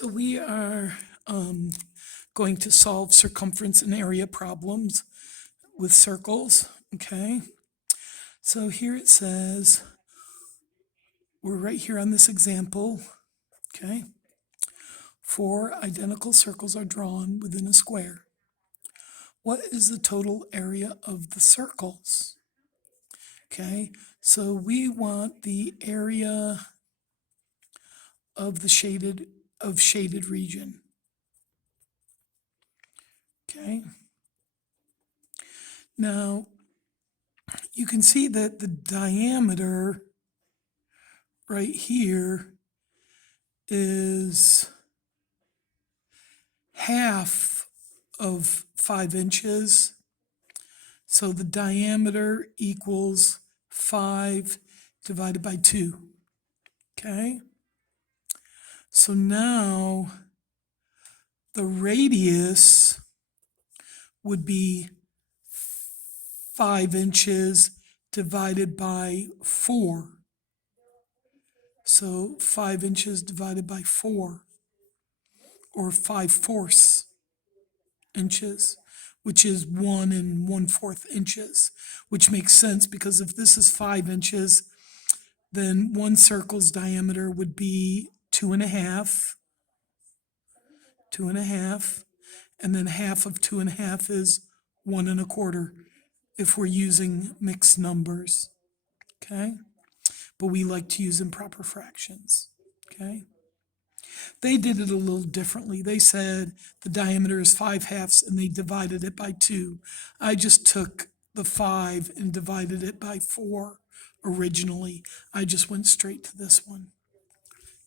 So we are going to solve circumference and area problems with circles, okay? So here it says, we're right here on this example, okay? 4 identical circles are drawn within a square. What is the total area of the circles? Okay, so we want the area of the shaded region. Okay. Now, you can see that the diameter right here is half of 5 inches. So the diameter equals 5 divided by 2. Okay? So now the radius would be 5 inches divided by 4. So 5 inches divided by 4, or 5/4 inches, which is 1 1/4 inches, which makes sense because if this is 5 inches, then one circle's diameter would be 2.5, and then half of 2.5 is 1 1/4 if we're using mixed numbers, okay? But we like to use improper fractions, okay? They did it a little differently. They said the diameter is 5/2 and they divided it by 2. I just took the 5 and divided it by 4 originally. I just went straight to this one,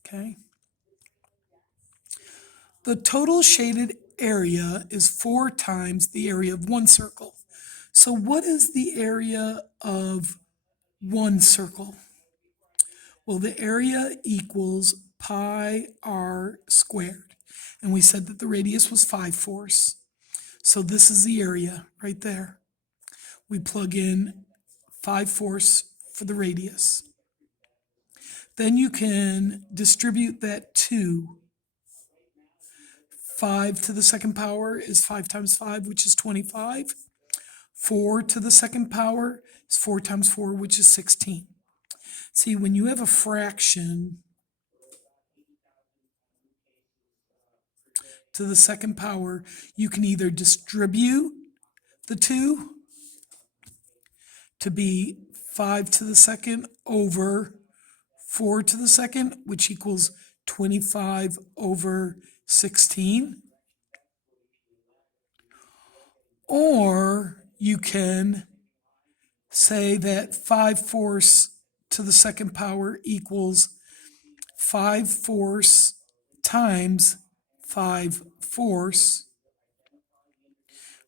okay? The total shaded area is 4 times the area of one circle. So what is the area of one circle? Well, the area equals pi r squared. And we said that the radius was 5/4. So this is the area right there. We plug in 5/4 for the radius. Then you can distribute that to 5 to the second power is 5 times 5, which is 25. 4 to the second power is 4 times 4, which is 16. See, when you have a fraction to the second power, you can either distribute the 2 to be 5 to the second over 4 to the second, which equals 25 over 16. Or you can say that 5/4 to the second power equals 5/4 times 5/4,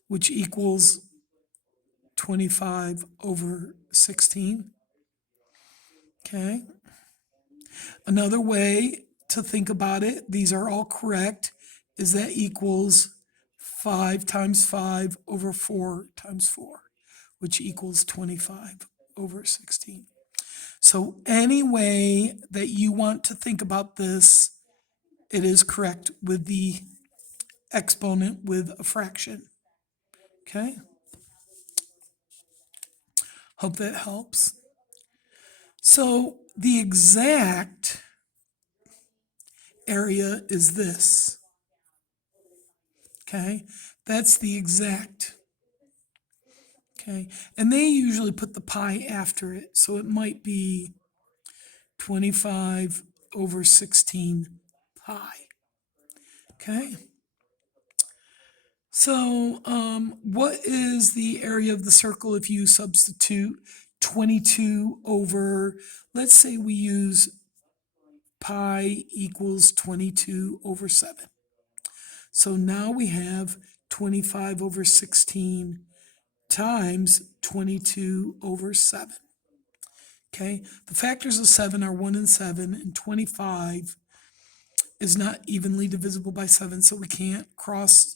which equals 25 over 16. Okay. Another way to think about it, these are all correct, is that equals 5 times 5 over 4 times 4, which equals 25 over 16. So any way that you want to think about this, it is correct with the exponent with a fraction. Okay? Hope that helps. So the exact area is this. Okay? That's the exact. Okay? And they usually put the pi after it, so it might be 25 over 16 pi. Okay? So what is the area of the circle if you substitute 22 over, let's say we use pi equals 22 over 7. So now we have 25 over 16 times 22 over 7. Okay, the factors of 7 are 1 and 7, and 25 is not evenly divisible by 7, so we can't cross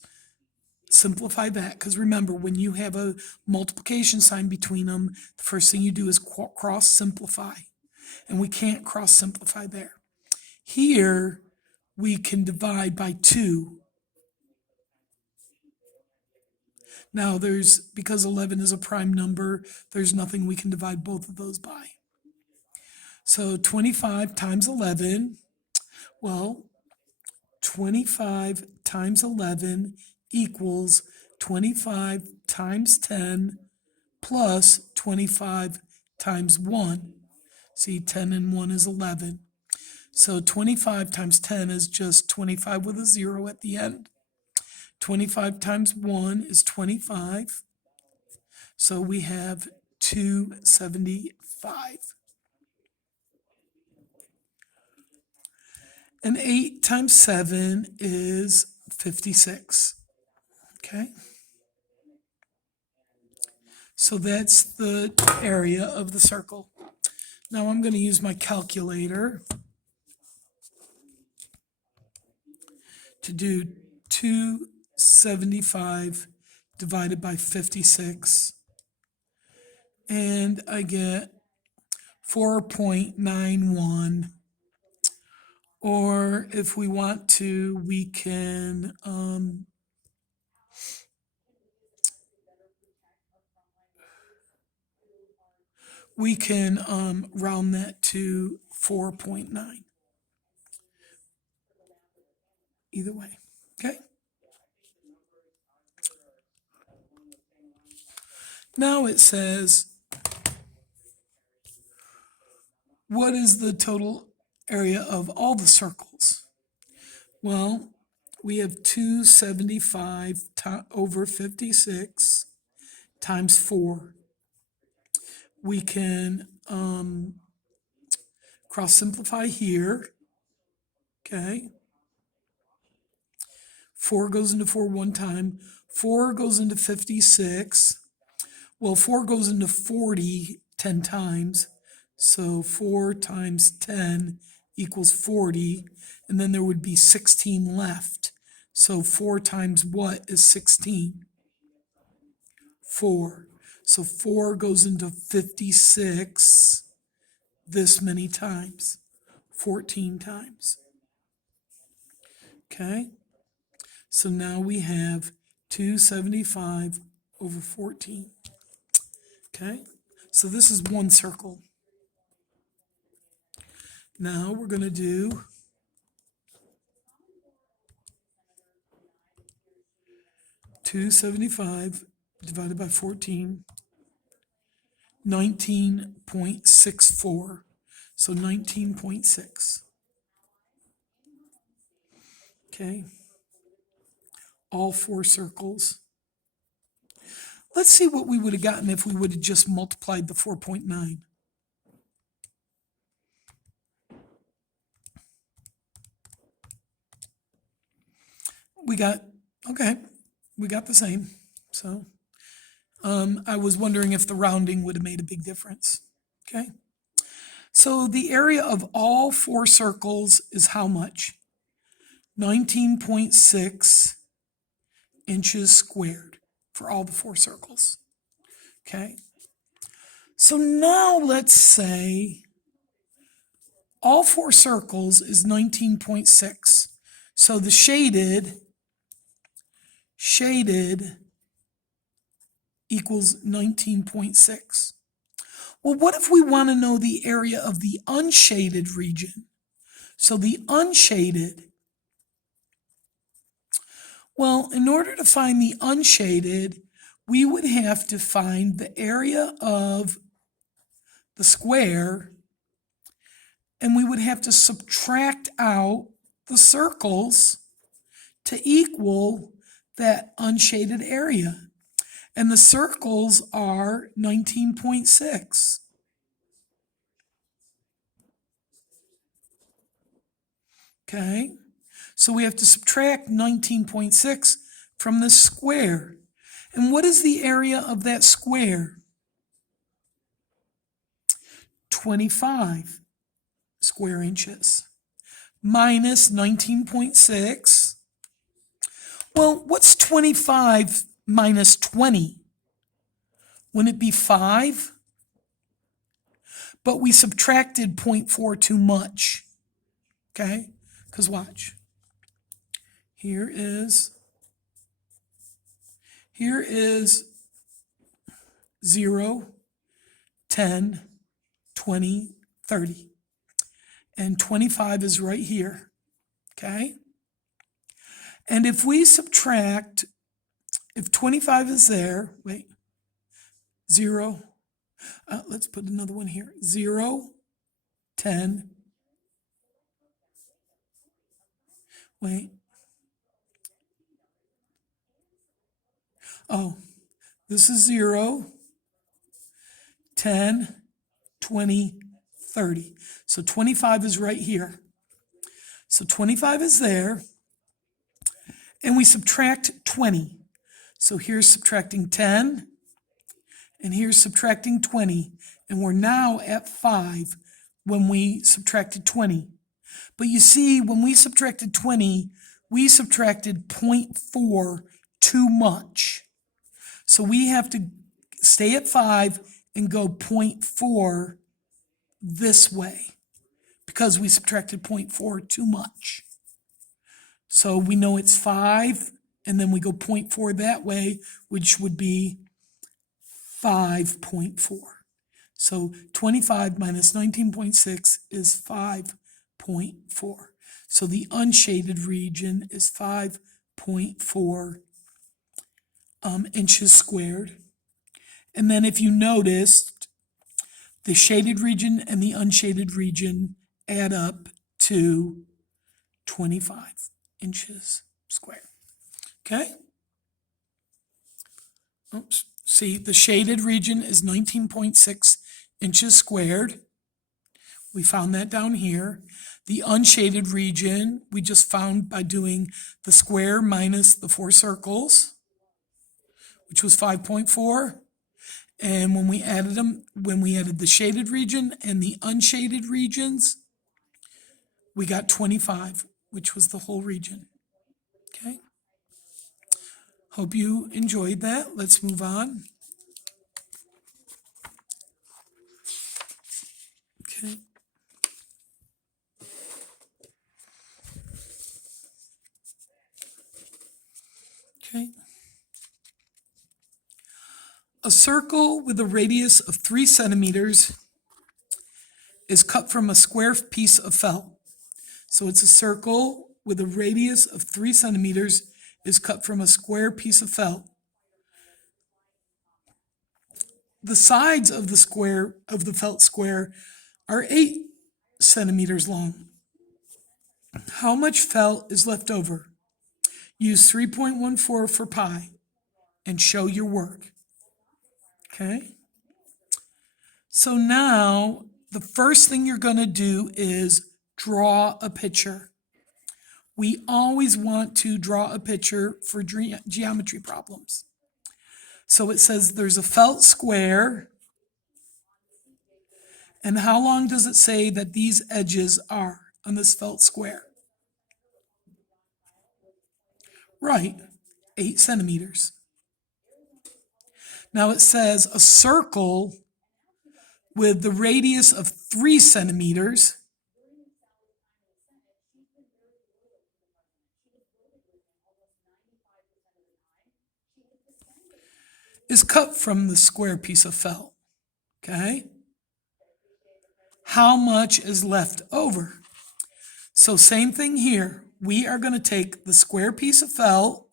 simplify that, because remember, when you have a multiplication sign between them, the first thing you do is cross simplify, and we can't cross simplify there. Here, we can divide by 2. Now because 11 is a prime number, there's nothing we can divide both of those by. So 25 times 11, well, 25 times 11 equals 25 times 10 plus 25 times 1. See, 10 and 1 is 11. So 25 times 10 is just 25 with a 0 at the end. 25 times 1 is 25. So we have 275. And 8 times 7 is 56. Okay? So that's the area of the circle. Now I'm going to use my calculator to do 275 divided by 56. And I get 4.91. Or if we want to, we can round that to 4.9. Either way, okay? Now it says, what is the total area of all the circles? Well, we have 275 over 56 times 4. We can cross simplify here, okay? 4 goes into 4 one time. 4 goes into 56. Well, 4 goes into 40 10 times. So 4 times 10 equals 40. And then there would be 16 left. So 4 times what is 16? 4. So 4 goes into 56 this many times. 14 times. Okay? So now we have 275 over 14. Okay? So this is one circle. Now we're going to do 275 divided by 14, 19.64. So 19.6. Okay. All 4 circles. Let's see what we would have gotten if we would have just multiplied the 4.9. We got the same. So I was wondering if the rounding would have made a big difference. Okay. So the area of all 4 circles is how much? 19.6 inches squared for all the 4 circles. Okay. So now let's say all 4 circles is 19.6. So the shaded equals 19.6. Well, what if we want to know the area of the unshaded region? So the unshaded, well, in order to find the unshaded, we would have to find the area of the square, and we would have to subtract out the circles to equal that unshaded area. And the circles are 19.6. Okay, so we have to subtract 19.6 from the square. And what is the area of that square? 25 square inches minus 19.6. Well, what's 25 minus 20? Wouldn't it be 5? But we subtracted 0.4 too much. Okay? Because watch. Here is 0, 10, 20, 30. And 25 is right here, okay? And if we subtract, if 25 is there, wait, 0, let's put another one here, 0, 10, wait, oh, this is 0, 10, 20, 30. So 25 is right here. So 25 is there, and we subtract 20. So here's subtracting 10, and here's subtracting 20, and we're now at 5 when we subtracted 20. But you see, when we subtracted 20, we subtracted 0.4 too much. So we have to stay at 5 and go 0.4 this way because we subtracted 0.4 too much. So we know it's 5, and then we go 0.4 that way, which would be 5.4. So 25 minus 19.6 is 5.4. So the unshaded region is 5.4 inches squared. And then if you noticed, the shaded region and the unshaded region add up to 25 inches squared. Okay? Oops. See, the shaded region is 19.6 inches squared. We found that down here. The unshaded region we just found by doing the square minus the 4 circles, which was 5.4. And when we added them, when we added the shaded region and the unshaded regions, we got 25, which was the whole region. Okay? Hope you enjoyed that. Let's move on. Okay. Okay. A circle with a radius of 3 centimeters is cut from a square piece of felt. So it's a circle with a radius of 3 centimeters is cut from a square piece of felt. The sides of the square, of the felt square, are 8 centimeters long. How much felt is left over? Use 3.14 for pi and show your work. Okay? So now, the first thing you're going to do is draw a picture. We always want to draw a picture for geometry problems. So it says there's a felt square, and how long does it say that these edges are on this felt square? Right, 8 centimeters. Now it says a circle with the radius of 3 centimeters is cut from the square piece of felt. Okay? How much is left over? So same thing here. We are going to take the square piece of felt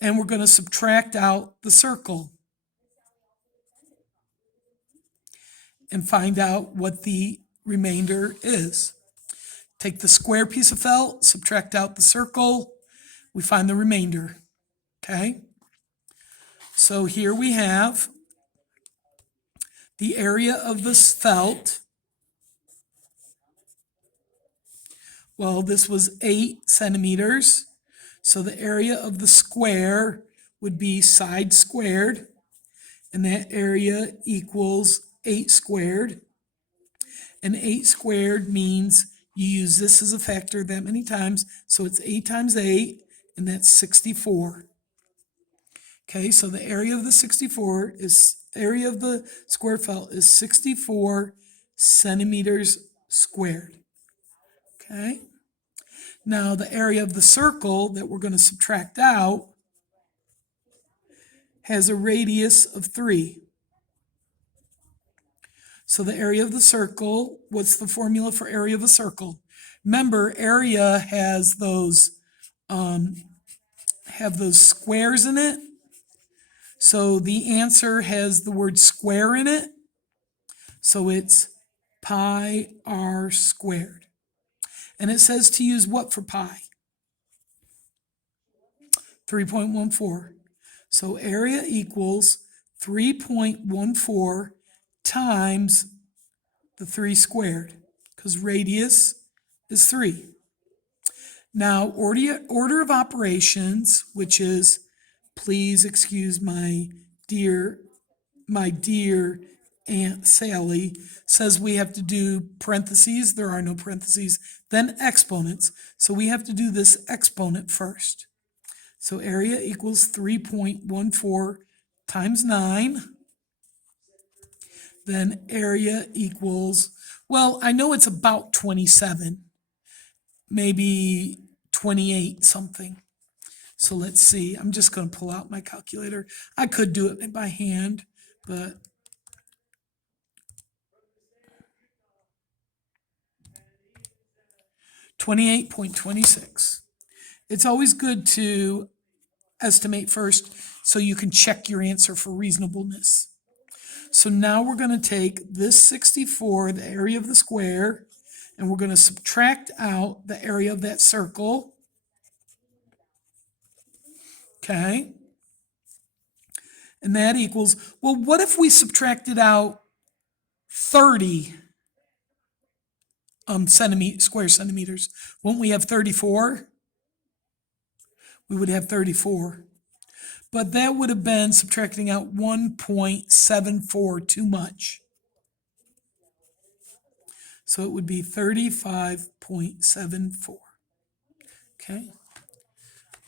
and we're going to subtract out the circle and find out what the remainder is. Take the square piece of felt, subtract out the circle, we find the remainder. Okay? So here we have the area of this felt. Well, this was 8 centimeters. So the area of the square would be side squared, and that area equals 8 squared. And 8 squared means you use this as a factor that many times, so it's 8 times 8, and that's 64. Okay, so the area of the area of the square felt is 64 centimeters squared. Okay. Now the area of the circle that we're going to subtract out has a radius of 3. So the area of the circle, what's the formula for area of a circle? Remember, area has those squares in it. So the answer has the word square in it. So it's pi r squared. And it says to use what for pi? 3.14. So area equals 3.14 times the 3 squared, because radius is 3. Now, order of operations, which is, please excuse my dear Aunt Sally, says we have to do parentheses. There are no parentheses. Then exponents. So we have to do this exponent first. So area equals 3.14 times 9. Then area equals, well, I know it's about 27, maybe 28 something. So let's see. I'm just going to pull out my calculator. I could do it by hand, but $28.26. It's always good to estimate first so you can check your answer for reasonableness. So now we're going to take this 64, the area of the square, and we're going to subtract out the area of that circle. Okay? And that equals, well, what if we subtracted out 30 square centimeters? Won't we have 34? We would have 34. But that would have been subtracting out 1.74 too much. So it would be 35.74. Okay?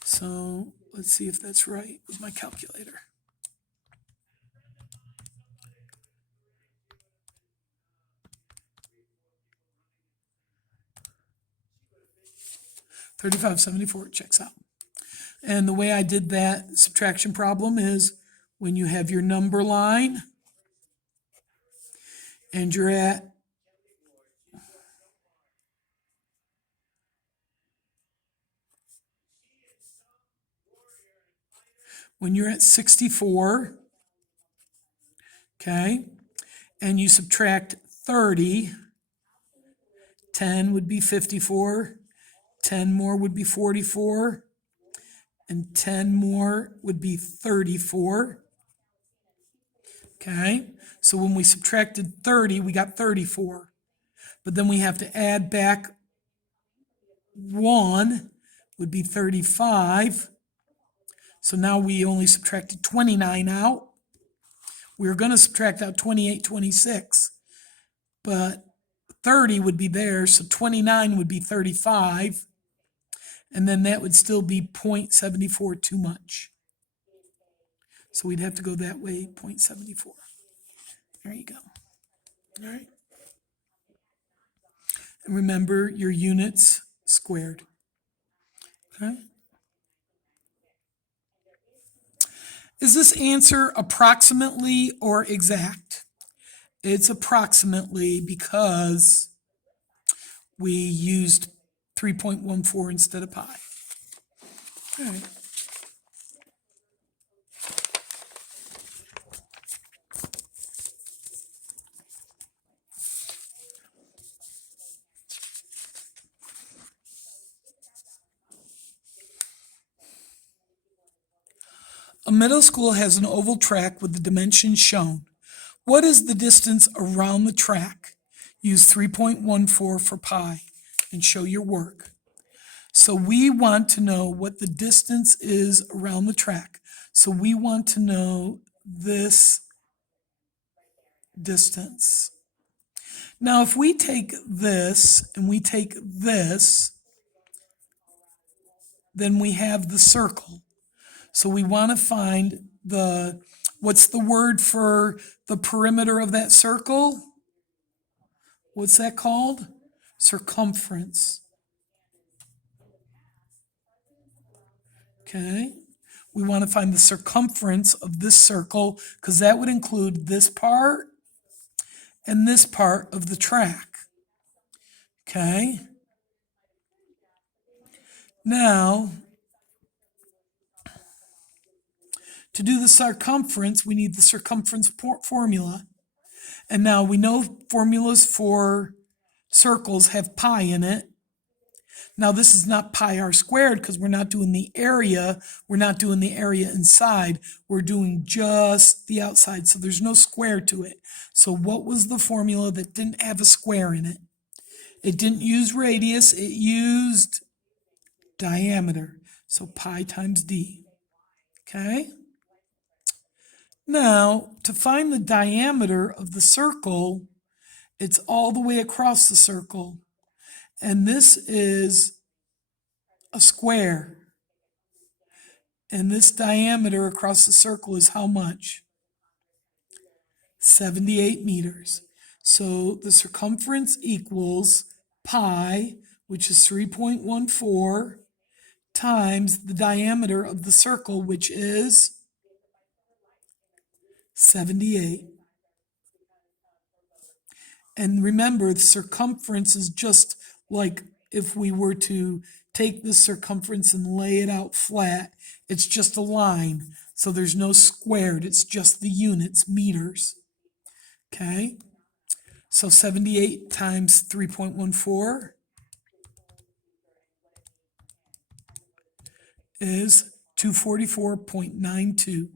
So let's see if that's right with my calculator. $35.74 checks out. And the way I did that subtraction problem is when you have your number line and you're at when you're at 64, okay, and you subtract 30, 10 would be 54, 10 more would be 44, and 10 more would be 34. Okay, so when we subtracted 30, we got 34. But then we have to add back 1, would be 35. So now we only subtracted 29 out. We were going to subtract out 28, 26, but 30 would be there, so 29 would be 35, and then that would still be 0.74 too much. So we'd have to go that way, 0.74. There you go. All right. And remember your units squared. Okay. Is this answer approximately or exact? It's approximately because we used 3.14 instead of pi. All right. A middle school has an oval track with the dimensions shown. What is the distance around the track? Use 3.14 for pi and show your work. So we want to know what the distance is around the track. So we want to know this distance. Now, if we take this and we take this, then we have the circle. So we want to find what's the word for the perimeter of that circle? What's that called? Circumference. Okay. We want to find the circumference of this circle because that would include this part and this part of the track. Okay. Now, to do the circumference, we need the circumference formula. And now we know formulas for circles have pi in it. Now this is not pi r squared because we're not doing the area. We're not doing the area inside. We're doing just the outside. So there's no square to it. So what was the formula that didn't have a square in it? It didn't use radius. It used diameter. So pi times d. Okay? Now, to find the diameter of the circle, it's all the way across the circle. And this is a square. And this diameter across the circle is how much? 78 meters. So the circumference equals pi, which is 3.14, times the diameter of the circle, which is 78. And remember, the circumference is just like if we were to take the circumference and lay it out flat, it's just a line. So there's no squared, it's just the units, meters. Okay? So 78 times 3.14 is 244.92.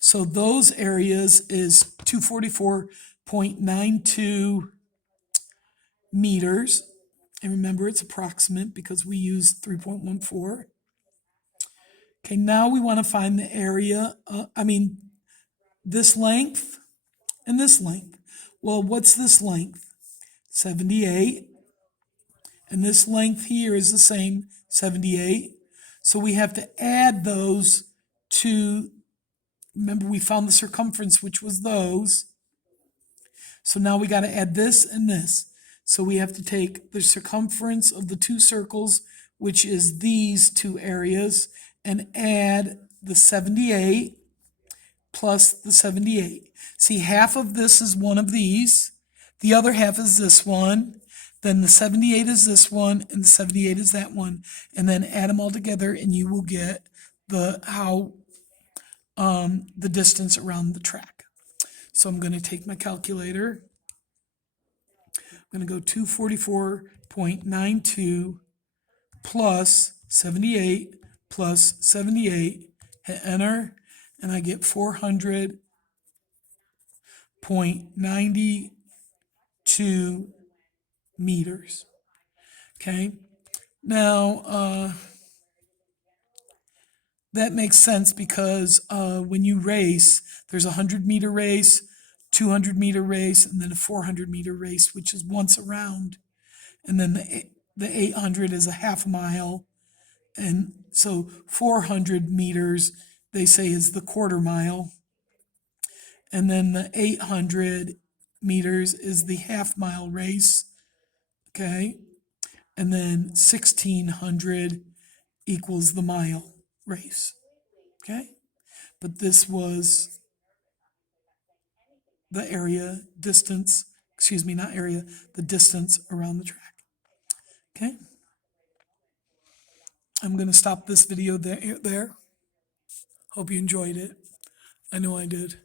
So those areas is 244.92 meters. And remember, it's approximate because we use 3.14. Okay, now we want to find the area, this length and this length. Well, what's this length? 78. And this length here is the same, 78. So we have to add those to, remember we found the circumference, which was those. So now we got to add this and this. So we have to take the circumference of the two circles, which is these two areas, and add the 78 plus the 78. See, half of this is one of these. The other half is this one. Then the 78 is this one, and the 78 is that one. And then add them all together, and you will get the distance around the track. So I'm going to take my calculator. I'm going to go 244.92 plus 78 plus 78, hit enter, and I get 400.92 meters. Okay, now that makes sense because when you race, there's a 100-meter race, 200-meter race, and then a 400-meter race, which is once around. And then the 800 is a half mile. And so 400 meters, they say, is the quarter mile. And then the 800 meters is the half mile race. Okay. And then 1600 equals the mile race. Okay. But this was the area distance, not area, the distance around the track. Okay. I'm going to stop this video there. Hope you enjoyed it. I know I did.